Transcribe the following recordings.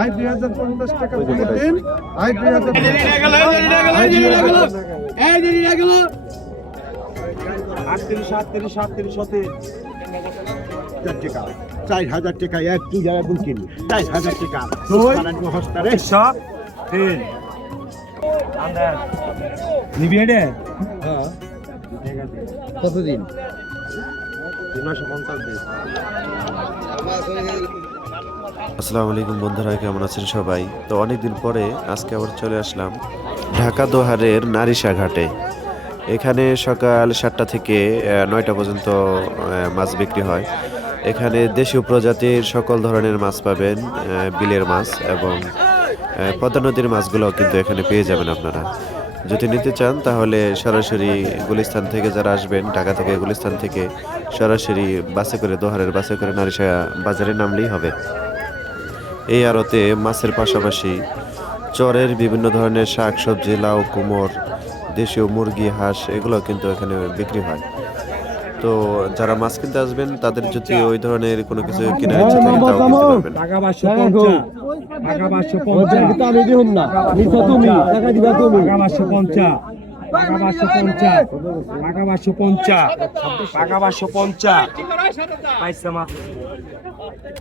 I দুই হাজার পঞ্চাশ টাকা দিন। আই দুই হাজার আটত্রিশ আটত্রিশ আটত্রিশ হতে। টাকা। চার হাজার টাকা এক দুই হাজার দুই কিলো চার হাজার টাকা। হস্তারে সব তিন। নিবি এটা কতদিন? তিনশো পঞ্চাশ দিন। আসসালামু আলাইকুম বন্ধুরা, কেমন আছেন সবাই? তো অনেকদিন পরে আজকে আবার চলে আসলাম ঢাকা দোহারের নারিশা ঘাটে। এখানে সকাল সাতটা থেকে নয়টা পর্যন্ত মাছ বিক্রি হয়। এখানে দেশীয় প্রজাতির সকল ধরনের মাছ পাবেন বিলের মাছ এবং পদ্মা নদীর মাছগুলোও কিন্তু এখানে পেয়ে যাবেন আপনারা। যদি নিতে চান তাহলে সরাসরি গুলিস্তান থেকে যারা আসবেন, ঢাকা থেকে গুলিস্তান থেকে সরাসরি বাসে করে, দোহারের বাসে করে নারিশা বাজারে নামলেই হবে। এই আড়তে মাছের পাশাপাশি চরের বিভিন্ন ধরনের শাক সবজি লাউ কুমড় দেশীয় মুরগি হাঁস এগুলো কিন্তু এখানে বিক্রি হয়। তো যারা মাছ কিনতে আসবেন তাদের যদি ওই ধরনের কোনো কিছু কেনার ইচ্ছা থাকে তাও কিনতে পারবেন। টাকা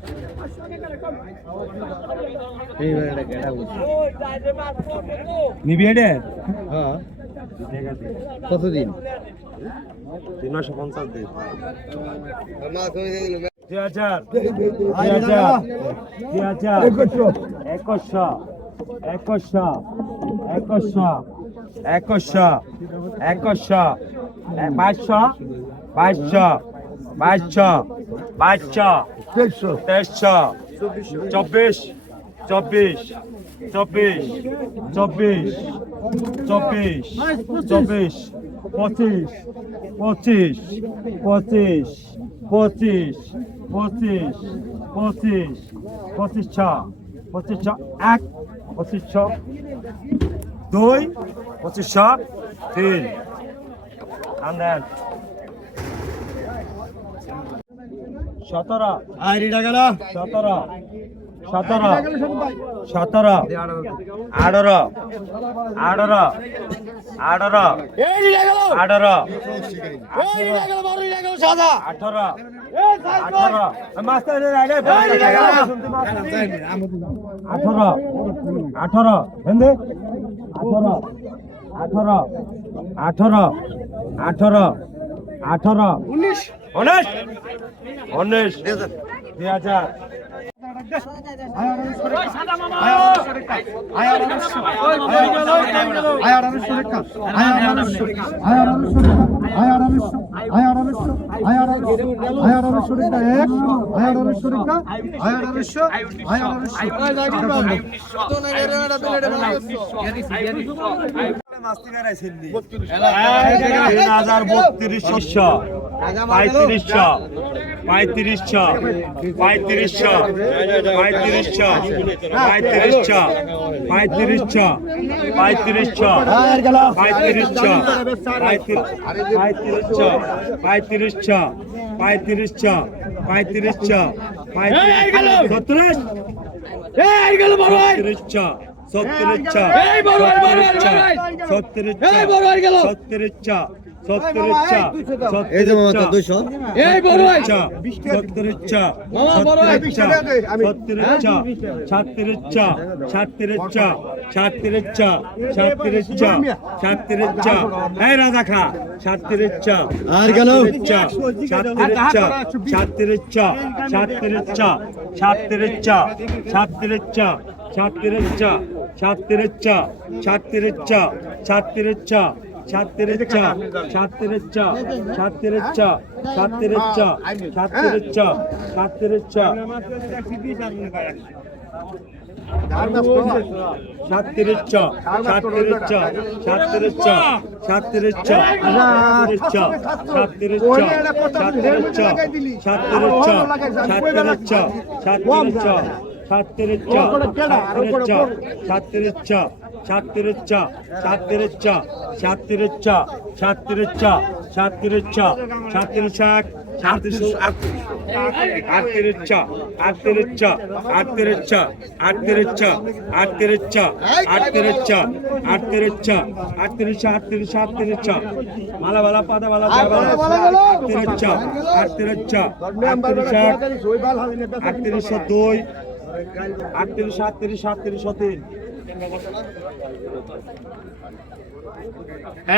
টাকা নিবি এটা হ্যাঁ। কতদিন? তিন মাস পঞ্চাশ দিন। হ্যাঁ। দুই হাজার। দুই হাজার। দুই হাজার একশো। একশো। বাইশশো বাইশশো তেইশশো চব্বিশ চব্বিশ চব্বিশ চব্বিশ চব্বিশ চব্বিশ, পঁচিশ পঁচিশ পঁচিশ পঁচিশ পঁচিশ পঁচিশ পঁচিশ ছ পঁচিশ ছ, এক, পঁচিশ ছ, দুই, পঁচিশ ছ, তিন। আন্দাজ সতেরো। আইরি টাকা সতেরো। সতেরো। সতেরো। আঠারো। আঠারো। আঠারো। আঠারো। আঠারো। আঠারো। আঠারো। আঠারো। হিন্দি? আঠারো। আঠারো। আঠারো। আঠারো। আঠারো। উনিশ। অনেশ অনেশ দুই হাজার আয়ার তিন হাজার বত্রিশশো পঁয়ত্রিশশো পঁয়ত্রিশশো পঁয়ত্রিশশো পঁয়ত্রিশশো পঁয়ত্রিশশো পঁয়ত্রিশশো পঁয়ত্রিশশো পঁয়ত্রিশশো পঁয়ত্রিশশো পঁয়ত্রিশশো পঁয়ত্রিশশো পঁয়ত্রিশশো পঁয়ত্রিশ সত্যের ইচ্ছা সত্যের ইচ্ছা সত্যের ইচ্ছা ইচ্ছা সত্যের ইচ্ছা বড় ইচ্ছা সত্যের ইচ্ছা সত্যের সত্যের ইচ্ছা ছাত্রের ছাত্রের ইচ্ছা ছাত্রের ছাত্রের ইচ্ছা ছাত্রের ইচ্ছা এই রাজা খা ইচ্ছা আর গেল ইচ্ছা ছাত্রের ইচ্ছা ছাত্রের ইচ্ছা ছাত্রের ইচ্ছা ছাত্রের ইচ্ছা সাতত্রিশা সাতত্রিশা সাতত্রিশা সাতত্রিশা সাতত্রিশা সাতত্রিশা সাতত্রিশা সাতত্রিশা সাতত্রিশা সাতত্রিশা সাতত্রিশা সাতত্রিশা সাতত্রিশা সাতত্রিশা সাতত্রিশা সাতত্রিশা সাতত্রিশা সাতত্রিশা সাতত্রিশা সাতত্রিশা সাতত্রিশা সাতত্রিশা সাতত্রিশা সাতত্রিশা সাতত্রিশা সাতত্রিশা এক আটত্রিশশো আটত্রিশ চা আটত্রিশ চা আটত্রিশ চা আটত্রিশ চা আটত্রিশ চা আটত্রিশ চা আটত্রিশ চা আটত্রিশ চা আটত্রিশ আটত্রিশ চা মালা বালা পাতা বালা চা আটত্রিশ চা আটত্রিশ চা আটত্রিশ দুই আটত্রিশ আটত্রিশ আটত্রিশশো তিন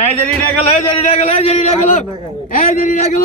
এই যে রিডা গেল, এই যে রিডা গেল, এই যে রিডা গেল, এই যে গেল।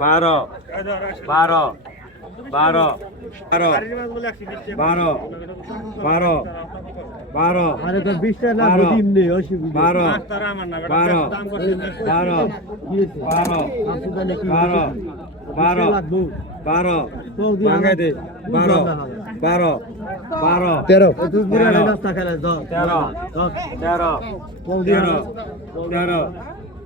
বারো বারো বারো বারো বারো বারো বারো আরে তো 20 টাকা বারো। বারো বারো বারো বারো বারো বারো বারো ভাঙে দে বারো বারো বারো তেরো তেরো। তেরো তেরো তেরো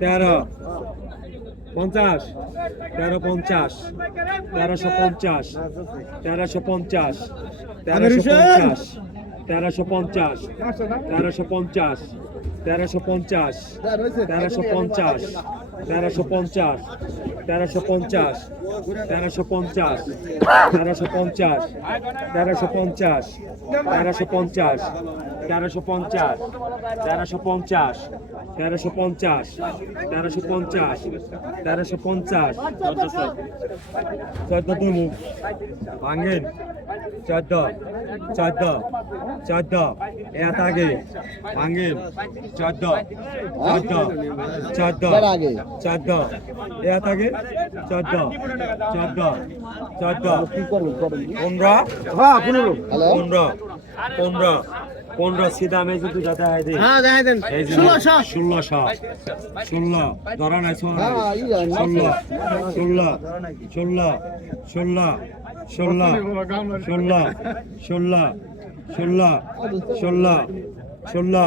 তেরো পঞ্চাশ তেরো পঞ্চাশ তেরোশো পঞ্চাশ তেরোশো পঞ্চাশ তেরোশো পঞ্চাশ তেরোশো পঞ্চাশ তেরোশো পঞ্চাশ তেরোশো পঞ্চাশ তেরোশো পঞ্চাশ তেরোশো পঞ্চাশ তেরোশো পঞ্চাশ তেরোশো পঞ্চাশ তেরোশো পঞ্চাশ তেরোশো পঞ্চাশ তেরোশো পঞ্চাশ তেরোশো পঞ্চাশ তেরোশো পঞ্চাশ তেরোশো পঞ্চাশ তেরোশো পঞ্চাশ তেরোশো পঞ্চাশ চোদ্দ দুমু ভাঙেন চোদ্দ চোদ্দ চোদ্দ এত আগে ভাঙেন চোদ্দ চোদ্দ চোদ্দ চোদ্দ এত আগে চোদ্দ চোদ্দ চোদ্দ পনেরো হ্যাঁ পনেরো পনেরো পনেরো পনেরো সিধা মেজে দুটা দেখাই দে হ্যাঁ দেখা দেন ষোলোশো ষোলোশো ষোলো ধরা নাই হ্যাঁ, ষোলো ষোলো ষোলো ষোলো ষোলো ষোলো ষোলো ষোলো ষোলো ষোলো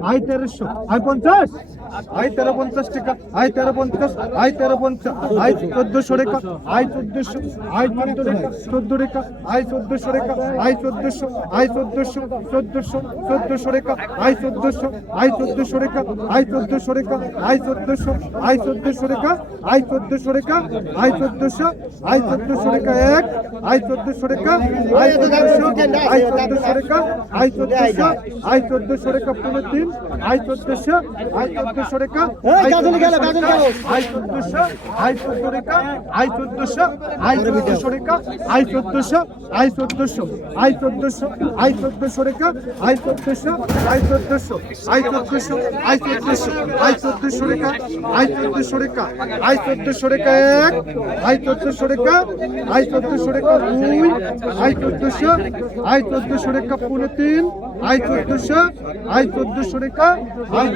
আই তেরোশো আই পঞ্চাশ আই তেরো পঞ্চাশ টাকা আই তেরো পঞ্চাশ আই তেরো পঞ্চাশ আই চোদ্দশো রেখা আই চোদ্দশো আই চোদ্দ রেখা চোদ্দ রেখা আই চোদ্দশো রেখা আই চোদ্দশো আই চোদ্দশো চোদ্দশো চোদ্দশো রেখা আই চোদ্দশো আই চোদ্দশো রেখা আই চোদ্দশো রেখা আই চোদ্দশো আই চোদ্দশো রেখা আই চোদ্দশো রেখা আই চোদ্দশো আই চোদ্দশো রেখা এক আই চোদ্দশো রেখা আই চোদ্দশো আই চোদ্দশো রেখা আই চোদ্দশো আই চোদ্দশো রেখা পনেরো তিন আই চোদ্দশো আই চোদ্দশো রেখা আই চোদ্দশো আই চোদ্দ রেখা আই চোদ্দশো আই চোদ্দশো রেখা আই চোদ্দশো আই চোদ্দশো আই চোদ্দশো আই চোদ্দশো রেখা আই চোদ্দশো আই চোদ্দশো আই চোদ্দশো আই চোদ্দশো আই চোদ্দশো রেখা আই চোদ্দশো রেখা আই চোদ্দশো রেখা এক আই চোদ্দশো রেখা আই চোদ্দশো রেখা দুই আই চোদ্দশো আই চোদ্দশো রেখা পনেরো তিন আই চোদ্দশো আই চোদ্দশো টাকা আই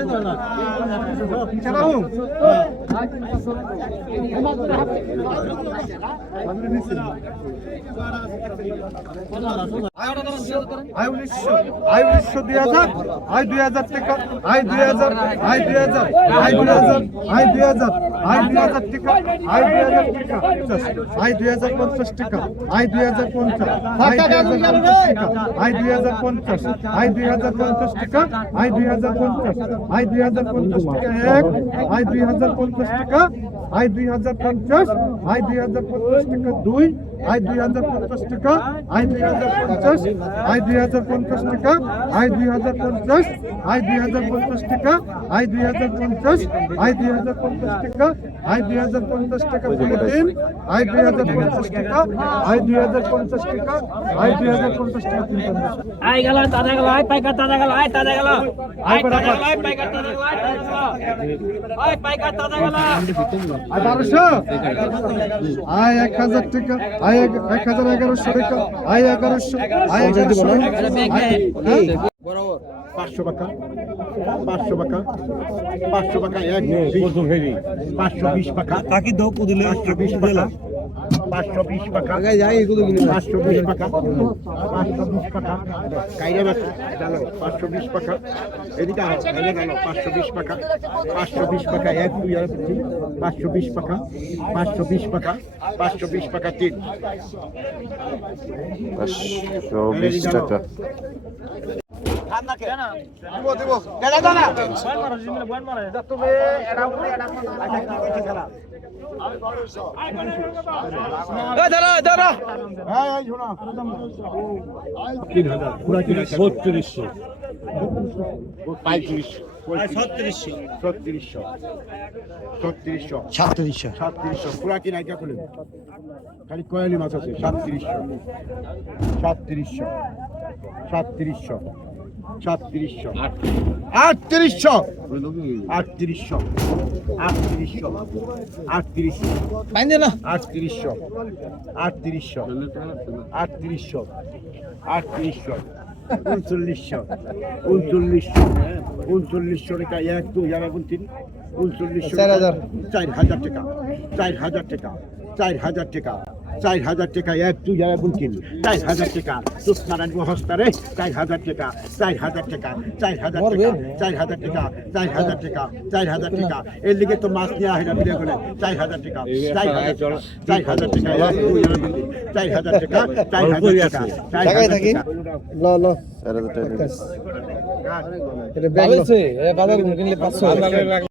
কেরাম আই উনিশশো আই উনিশশো দুই হাজার আই দুই হাজার টাকা আই দুই হাজার আই দুই হাজার আই দুই হাজার আই দুই হাজার আই দুই হাজার টাকা আই দুই হাজার টাকা আই দুই হাজার পঞ্চাশ টাকা আই দুই হাজার পঞ্চাশ আই দুই হাজার পঞ্চাশ আই দুই হাজার পঞ্চাশ টাকা আই দুই হাজার পঞ্চাশ আই দুই হাজার পঞ্চাশ টাকা এক আই দুই হাজার পঞ্চাশ টাকা আই দুই হাজার পঞ্চাশ আই দুই হাজার পঞ্চাশ টাকা দুই আই দুই হাজার পঞ্চাশ টাকা আই দুই হাজার পঞ্চাশ আই দুই হাজার পঞ্চাশ টাকা আই দুই হাজার পঞ্চাশ আই দুই হাজার পঞ্চাশ টাকা আই দুই হাজার পঞ্চাশ আই দুই হাজার পঞ্চাশ টাকা আই দুই হাজার পঞ্চাশ টাকা তিন আই দুই হাজার পঞ্চাশ টাকা আই দুই হাজার পঞ্চাশ টাকা আই দুই হাজার পঞ্চাশ টাকা পঞ্চাশ আই গেল দাদা গেল আই পাইকার দাদা গেল আই দাদা গেল। আই দাদা গেল আই পাইকার দাদা গেল আই দাদা গেল। আই পাইকার দাদা গেল। আই বারোশো। আই এক হাজার টাকা আই এক হাজার এগারোশো টাকা আই এগারোশো আই এগারোশো? পাঁচশো টাকা পাঁচশো টাকা পাঁচশো টাকা এক পাঁচশো বিশ টাকা তাকে কুদিলে পাঁচশো বিশ টাকা পাঁচশো বিশ টাকা পাঁচশো বিশ টাকা পাঁচশো বিশ টাকা কাইরে বাসো জানো পাঁচশো বিশ টাকা এদিকে কাইরে জানো পাঁচশো বিশ টাকা পাঁচশো বিশ টাকা এক দুই আর তিন পাঁচশো বিশ টাকা পাঁচশো বিশ টাকা পাঁচশো বিশ টাকা তিন পাঁচশো বিশ টাকা বত্রিশশো পঁয়ত্রিশশো। ছত্রিশশো। সাতত্রিশশো। সাতত্রিশশো। পুরা কি নাইকা খুলে? খালি কয়ালি মাছ আছে। সাতত্রিশশো। সাতত্রিশশো। সাতত্রিশশো। সাতত্রিশশো আটত্রিশশো। আটত্রিশশো। আটত্রিশশো। আটত্রিশশো। আটত্রিশশো। আটত্রিশশো। আটত্রিশশো। আটত্রিশশো। উনচল্লিশশো। উনচল্লিশশো। উনচল্লিশশো টাকা। এক দুই হাজার তিন। উনচল্লিশশো চার হাজার। চার হাজার টাকা। চার হাজার টাকা। চার হাজার টাকা। চার হাজার টাকা এক দুই হাজার তিন চার হাজার টাকা সুস্নারায়ণ হস্তারে চার হাজার টাকা চার হাজার টাকা চার হাজার টাকা চার হাজার টাকা চার হাজার টাকা চার হাজার টাকা এর লিগে তো মাছ নিয়ে আহে না বিলে করে চার হাজার টাকা চার হাজার টাকা চার হাজার টাকা এক দুই হাজার তিন চার হাজার টাকা চার হাজার টাকা চার হাজার টাকা চার হাজার টাকা